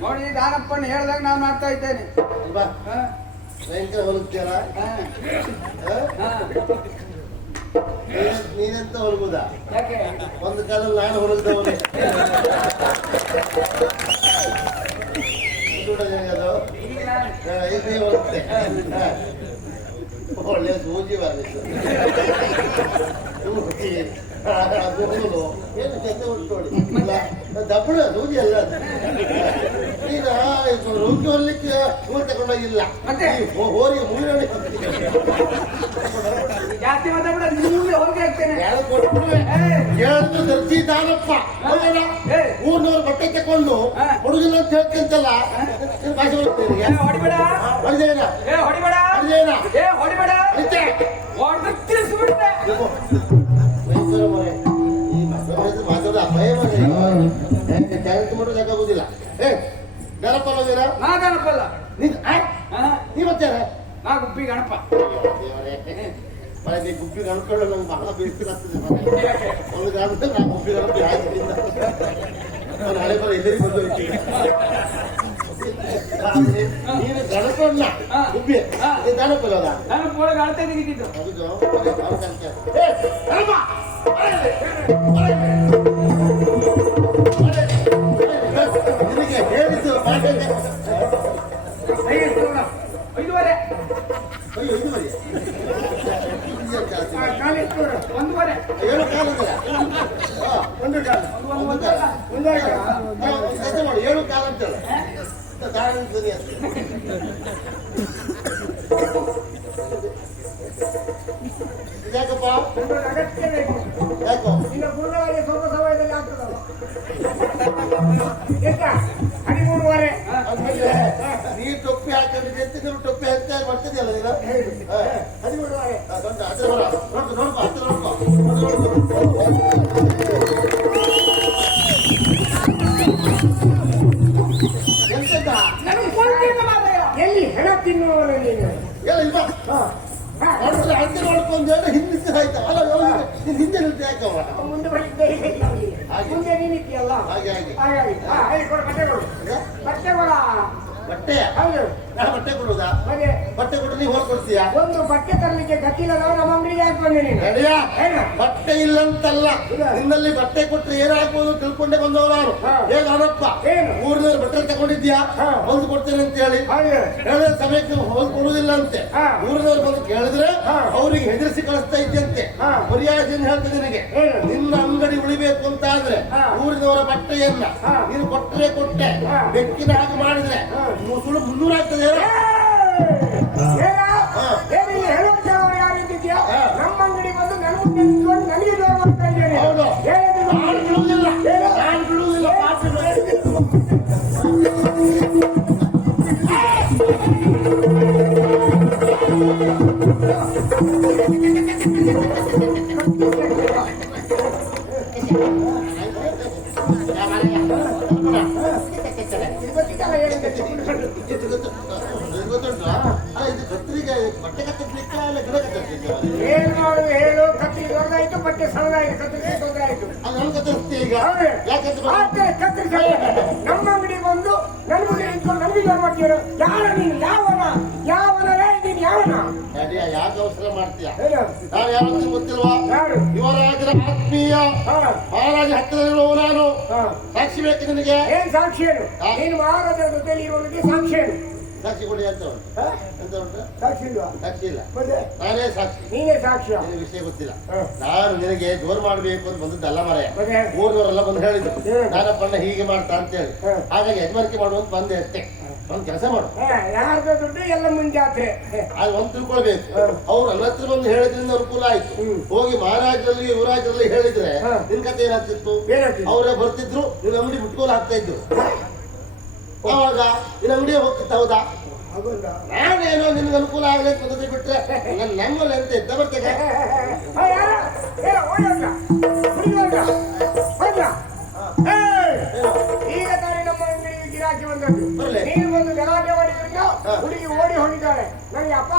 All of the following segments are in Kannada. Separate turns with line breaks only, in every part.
ನೋಡಿ ದಾನಪ್ಪನ ಹೇಳ್ದಾಗ ನಾನು ಮಾಡ್ತಾ ಇದ್ದೇನೆ
ಅಲ್ವಾ
ಹಾ,
ಭಯಂಕರ ಹೊಲಗ್ತೀಯಲ್ಲ
ಹಾ,
ಹ?
ಹಾ.
ನೀನ್- ನೀನೆಂತ ಹೊಲಗುದ
ಯಾಕೆ
ಒಂದು ಕಾಲದಲ್ಲಿ ನಾನು ಹೊಲಗ್ದವನೇ ಇದು
ಈಗ ನಾನು
ಐದನೇ ಹೊಲಗ್ತೆ ಹ. ಒಳ್ಳೆ ಸೂಜಿ ಅದು. ಏನು ಚೆಂದ ದಬ್ಬಳ ಸೂಜಿ ಅಲ್ಲ. ನೀನು ರುಚಿ ಹೊಲಿಕ್ಕೆ ಹೂವು ತಗೊಂಡೋಗಿಲ್ಲ ಹೋರಿಗೆ ಮುಳ್ಳಿ
ಜಾಸ್ತಿ ಮಾತಾಡ ನಿಮಗೆ ಹೋಗಿ ಹಾಕ್ತೇನೆ.
ದರ್ಜಿ ದಾನಪ್ಪ. ಬಟ್ಟೆ ತಕೊಂಡು ಹುಡುಗಿಲ್ಲ ಅಂತ ಹೇಳ್ಕೊಂತಲ್ಲ ಭಾಷೆ
ಹೊಡಿಬೇಡ.
ಹೊಡೆದೇನ?
ಹೊಡಿಬೇಡ.
ಹೊಡೆದೇನ? ಜಾಗ್ರತೆ ಮಾಡೋದು ಸಾಕಾಗೋದಿಲ್ಲ ಏ ದಾನಪ್ಪ ಅನ್ನೋದೇನ
ನಾ ಗಣಪಲ್ಲ
ನೀನ್ ನೀ ಬರ್ತಾರ
ನಾ ಗುಬ್ಬಿ ಗಣಪ
ಮನೆ ಗುಬ್ಬಿ ಅನ್ಕೊಳ್ಳೋ ನಂಗೆ ಬಹಳ ಬೇಸರಾಗ್ತದೆ. ಒಂದು ಕಾಲದಲ್ಲಿ ನಾ ಗುಬ್ಬಿ ಆಗಿದ್ದಿಂದ ಅವ್ನು ಹಳೆ ಬರ ಎಲ್ಲರಿಗೂ ಬಂದು. ನೀನು ಗಣಪನ್ನ
ಹಾ.
ನೀ
ಹಾ.
ನೀನು! ನಿನಗೆ ಹೇಳಿದ್ದು.
ಐದುವರೆ
ಅಯ್ಯೋ ಮಾಡಿ.
ಒಂದುವರೆ
ಒಂದು ಕಾಲ ಒಂದು ಕಾಲ ಏಳು ಕಾಲ ಅಂತಲ್ಲ ದಾಳಿ ಧ್ವನಿ ಅಂತ ಯಾಕಪ್ಪ? ಯಾಕೋ
ನಿನ್ನ ಗುರುಗಳಿಗೆ ಸ್ವಲ್ಪ ಸಮಯದಲ್ಲಿ ಆಗ್ತದಲ್ಲ
ಆದ್ಮೇಲೆ ನೀ ಟೊಪ್ಪಿ ಹಾಕೊಂಡು ನೀವು ಟೊಪ್ಪಿ ಹಾಕ್ತಾ ಬರ್ತಿದ್ಯಲ್ಲ ನೀನು ಹಾ,
ಹದಿಮೂರುವರೆ
ಹಾ, ದೊಡ್ಡ ಹತ್ರ ನೋಡ್ಕೊ ನೋಡ್ಕೊ ಹತ್ರ ನೋಡ್ಕೊ
ತಿನ್ನುವವನು ನೀನು.
ಹೇಳ ಇಲ್ವಾ ನೋಡಿದ್ರೆ ಹತ್ತಿರ ನೋಡ್ಕೊಂಡು ಹೇಳಿ ಹಿಂದಿನ ಆಯ್ತಾ ಅಲ್ಲ ನೀನ್ ಹಿಂದೆ
ಮುಂದೆ ಬಳಿದ್ದೆ
ಹಾಗೆ.
ಮುಂದೆ
ಹಾಗೆ. ಹಾಗೆ.
ಹಾಗಾಗಿ ಕೊಡು ಬಟ್ಟೆ ಕೊಡ ಬಟ್ಟೆ ಹೌದು
ನಾ ಬಟ್ಟೆ ಕೊಡುದಾ
ಹಾಗೆ
ಬಟ್ಟೆ ಕೊಡು ನೀವು ಹೊಲ್ಕೊಡ್ತೀಯಾ
ಒಂದು ಬಟ್ಟೆ ತರಲಿಕ್ಕೆ ಗಟ್ಟಿಲ್ಲದವ ನಮ್ಮ ಅಂಗಡಿಗೆ ಹಾಕಿ ಬಂದೆ ನೀನು
ನಡಿಯ
ಏನು?
ಬಟ್ಟೆ ಇಲ್ಲಂತಲ್ಲ
ಇಲ್ಲ.
ನಿನ್ನಲ್ಲಿ ಬಟ್ಟೆ ಕೊಟ್ಟರೆ ಏನಾಗ್ಬೋದು ತಿಳ್ಕೊಂಡೆ ಬಂದವರು ನಾನು
ಹಾ.
ಹೇಗ ಅವರಪ್ಪ
ಏನು?
ಊರಿನವ್ರು ಬಟ್ಟೆ ತಗೊಂಡಿದ್ಯಾ
ಹಾ.
ಹೊಲ್ದು ಕೊಡ್ತೇನೆ ಅಂತ ಹೇಳಿ
ಹಾಗೆ
ಹೇಳಿದ ಸಮಯಕ್ಕೆ ಹೊಲ್ದು ಕೊಡುವುದಿಲ್ಲ ಅಂತೆ
ಹಾ.
ಊರಿನವ್ರು ಬಂದು ಕೇಳಿದ್ರೆ
ಹಾ.
ಅವ್ರಿಗೆ ಹೆದರಿಸಿ ಕಳಿಸ್ತಾ ಇದ್ದಂತೆ
ಹಾ.
ಮರ್ಯಾದೆ ಹೇಳ್ತದೆ ನಿನಗೆ
ಏನು?
ನಿನ್ನ ಅಂಗಡಿ ಉಳಿಬೇಕು ಅಂತ ಆದ್ರೆ
ಹಾ.
ಊರಿನವರ ಬಟ್ಟೆಯನ್ನ
ಹಾ.
ನೀನು ಕೊಟ್ಟರೆ ಕೊಟ್ಟೆ
ಹಾ.
ಬೆಕ್ಕಿನ ಹಾಗೆ ಮಾಡಿದ್ರೆ
ಹಾ.
ಸುಳ್ಳು ಮುನ್ನೂರ ಆಗ್ತದೆ ಹೇಳು. ಹಾ.
ಹೇಳುವಂತವ್ರು ಯಾರಿದ್ದೀಯಾ
ಹಾ.
ನಮ್ಮ ಅಂಗಡಿ ಬಂದು ನನ್ನ ಮುಂದೆ ನಿಂತ್ಕೊಂಡು ನನಗೆ ಜೋರು ಮಾಡ್ತಾ ಇದ್ದೇನೆ
ಹೌದು
ಹೇಳಿದ್ದು
ನಾನು ಬಿಡುವುದಿಲ್ಲ
ಏನು?
ನಾನು ಬಿಡುವುದಿಲ್ಲ ಪಾರ್ಟಿ
ಏನ್ ಮಾಡು ಹೇಳು ಕತ್ತಿ ದೊಡ್ಡದಾಯ್ತು ಬಟ್ಟೆ ಸಣ್ಣದಾಯ್ತು.
ಯಾಕಂತ
ಆದ್ರೆ ಕತ್ತರಿಸಿ ನಮ್ಮ ಅಂಗಡಿ ಬಂದು ನನ್ನ ಮುಂದೆ ನಿಂತ್ಕೊಂಡು ನನಗೆ ಜೋರು ಮಾಡ್ತೀರ ಯಾರ ನೀನು? ಯಾವನ? ಯಾವನ? ನೀನು ಯಾವನ?
ಯಾಕೆ ಅವಸರ ಮಾಡ್ತೀಯ? ನಾನು ಯಾರು ಗೊತ್ತಿಲ್ವಾ? ಯುವರಾಜರ ಆತ್ಮೀಯ ಮಹಾರಾಜ ಇರುವ ನಾನು. ಸಾಕ್ಷಿ ಬೇಕು ನಿನಗೆ?
ಏನ್ ಸಾಕ್ಷಿ ಏನು. ನೀನು ಮಹಾರಾಜರ ಜೊತೆಯಲ್ಲಿ ಇರುವವನಿಗೆ ಸಾಕ್ಷಿ ಏನು
ಸಾಕ್ಷಿ ಕೊಡಿ ಅಂತ ಉಂಟು.
ಹಾ?
ಎಂತ ಉಂಟು?
ಸಾಕ್ಷಿ ಇಲ್ವಾ?
ಸಾಕ್ಷಿ ಇಲ್ಲ.
ಮತ್ತೆ?
ನಾನೇ ಸಾಕ್ಷಿ.
ನೀನೇ ಸಾಕ್ಷಿ.
ನಿನಗೆ ವಿಷಯ ಗೊತ್ತಿಲ್ಲ. ನಾನು ನಿನಗೆ ಜೋರು ಮಾಡಬೇಕು ಅಂತ ಬಂದದ್ದಲ್ಲ ಮರೆಯ. ಊರಿನವರೆಲ್ಲ ಬಂದು ಹೇಳಿದ್ರು. ನಾನಪ್ಪಣ್ಣ ಹೀಗೆ ಮಾಡ್ತಾ ಅಂತ ಹೇಳಿ. ಹಾಗಾಗಿ ಯಜಮಾನಿಕೆ ಮಾಡುವಂತ ಬಂದೆ ಅಷ್ಟೇ. ಒಂದು ಕೆಲಸ ಮಾಡು.
ಯಾರ್ದ ದುಡ್ಡು ಎಲ್ಲ ಮುಂಜಾತ್ರೆ
ಅದು ಒಂದು ತಿಳ್ಕೊಳ್ಬೇಕು. ಅವ್ರು ನನ್ನ ಹತ್ರ ಬಂದು ಹೇಳಿದ್ರಿಂದ ಅನುಕೂಲ ಆಯ್ತು. ಹೋಗಿ ಮಹಾರಾಜರಲ್ಲಿ ಯುವರಾಜರಲ್ಲಿ ಹೇಳಿದ್ರೆ. ನಿನ್ ಕತೆ ಏನಾಗ್ತಿತ್ತು? ಅವರೇ ಬರ್ತಿದ್ರು ನಿನ್ನ ಅಂಗಡಿ ಬಿಟ್ಕೋಲ್ ಹಾಕ್ತಾ ಇದ್ರು. ಅವಾಗ ನಿನ್ನ ಅಂಗಡಿಗೆ ಹೋಗ್ತಿತ್ತು ಹೌದಾ? ನಾನೇನೋ ನಿನ್ಗೆ ಅನುಕೂಲ ಆಗಲಿ ಅಂತ ಪದ್ಧತಿ ಬಿಟ್ರೆ ನನ್ನ ನಮ್ಮಲ್ಲಿ ಅಂತ ಇದ್ದ ಬರ್ತೇನೆ!
ಈಗ ತಾನೇ ನಮ್ಮ ಗಿರಾಕಿ ಬಂದದ್ದು.
ಬರ್ಲಿ.
ನೀನು ಒಂದು ಗಲಾಟೆ ಮಾಡಿದ್ರಿಂದ ಹುಡುಗಿ ಓಡಿ ಹೋಗಿದ್ದಾಳೆ. ನನಗೆ ನಷ್ಟ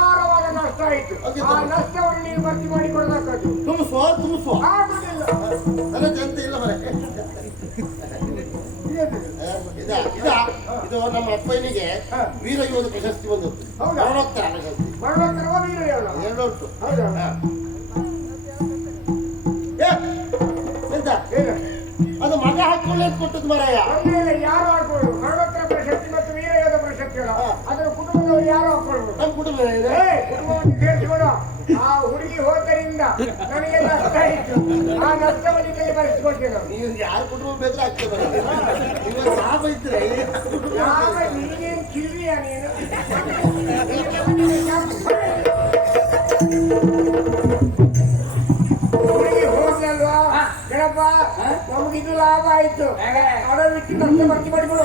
ಆಯ್ತು. ಆ ನಷ್ಟವನ್ನು ನೀವು ಭರ್ತಿ ಮಾಡಿ ಕೊಡಬೇಕಾದ್ರು
ತುಂಬಿಸುವ ತುಂಬಿಸುವ
ಆಗುದಿಲ್ಲ.
ನನ್ನ ಜನತೆ ಇಲ್ಲ ಹೊರಗೆ ಇದ. ನಮ್ಮ ಅಪ್ಪನಿಗೆ. ವೀರ ಯೋಧ ಪ್ರಶಸ್ತಿ ಬಂದದ್ದು.
ಹೌದಾ?
ಮರಣೋತ್ತರ ಪ್ರಶಸ್ತಿ.
ಬಡವತ್ತರವ ವೀರಯೋಧ
ಎರಡು ಉಂಟು. ಎಂತ? ಅದು ಮಗ ಹಾಕೊಳ್ಳಿ ಅಂತ ಕೊಟ್ಟದ್ದು ಮರಾಯ.
ಯಾರು ಹಾಕೊಳ್ಳು ಮರಣೋತ್ತರ ಪ್ರಶಸ್ತಿ ಮತ್ತು ವೀರಯೋಧ ಪ್ರಶಸ್ತಿಗಳು.
ಪ್ರಶಸ್ತಿ
ಅದರ ಕುಟುಂಬದವರು ಯಾರು ಹಾಕೊಳ್ಬೋದು
ನಮ್ಮ ಕುಟುಂಬ ಇದೆ
ಏ, ಕುಟುಂಬವನ್ನು ಸೇರಿಸಿಕೊಂಡು ಆ ಹುಡುಗಿ ಹೋದರಿಂದ ನನಗೆ ನಷ್ಟ ಇತ್ತು ಆ ನಷ್ಟವನ್ನು ಕೈ ಭರಿಸಿಕೊಡ್ತೇನೆ ನಾನು.
ನೀವು ಯಾರ ಕುಟುಂಬ ಬೇಕಾದ್ರೆ ಆಗ್ತದೆ ನೀವು ಲಾಭ ಇದ್ರೆ
ಯಾವ ನೀನೇನ್ ಕಿಲ್ವಿಯ ನೀನು? ಹುಡುಗಿ ಹೋದ್ಲಲ್ವಾ ಗಣಪ ನಮಗಿದು ಲಾಭ ಆಯ್ತು. ಹಣ ಬಿಟ್ಟು ನಷ್ಟ ಭರ್ತಿ ಮಾಡಿಕೊಡು.